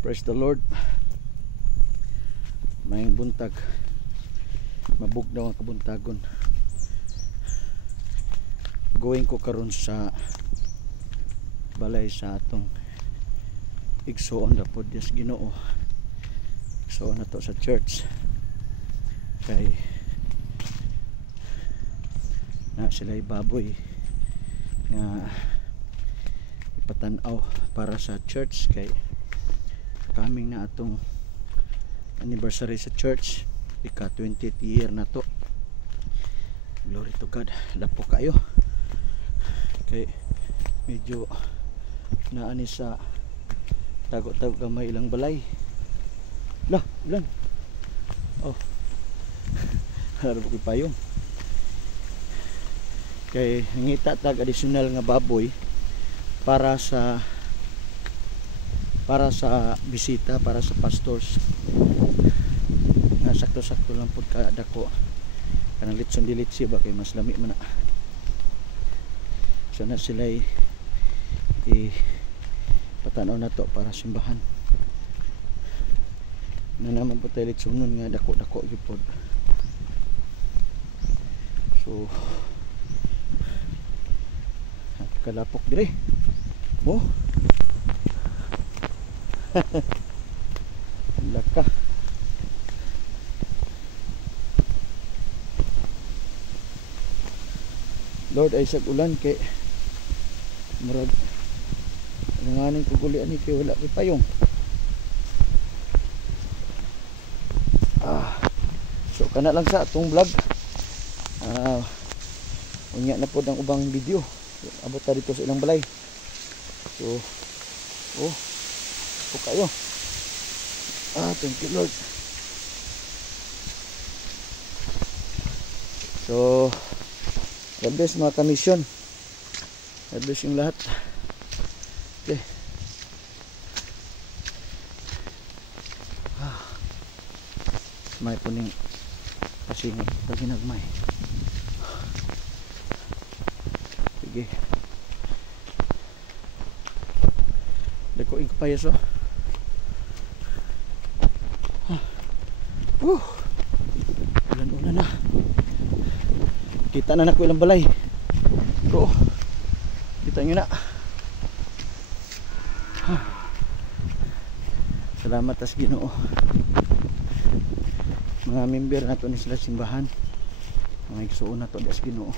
Praise the Lord. Mayang buntag, mabugnaw ang kabuntagon. Going ko karon sa balay sa atong igsoon na po Diyos Ginoo. Igsoon na to sa church kay na sila'y baboy nga ipatanaw para sa church kay coming na atong anniversary sa church, ika 20th year na to. Glory to God. Lapo kayo kay medyo naani sa tago-tago gamay ilang balay lah ulan. Oh harap ko payong kay ngita tag additional nga baboy para sa bisita, para sa pastors nga sakto-sakto lang po kadako kanang litson dilitsi ba kay mas lami man na. So na sila patanaw na to para simbahan na naman po tayo litsonon nga dako-dako gipod. So kalapok dire oh laka Lord ay sag ulan kay murag nanganing kugulian ni kay wala kay payong. So kana lang sa atong vlog. Unya na pod ang ubang video abot ta dito sa ilang balay. So po kayo. Thank you Lord. So God bless mga kamisyon. God bless yung lahat. Okay. May puning kasingit pag hinagmay. Sige. Dako ing kapayaso. Ulan-ulan na. Kita na nako ilang balay. Ko. Kita nyo na. Salamat as Ginoo. Mga member nato ni sila simbahan. Mga igsuon nato as Ginoo.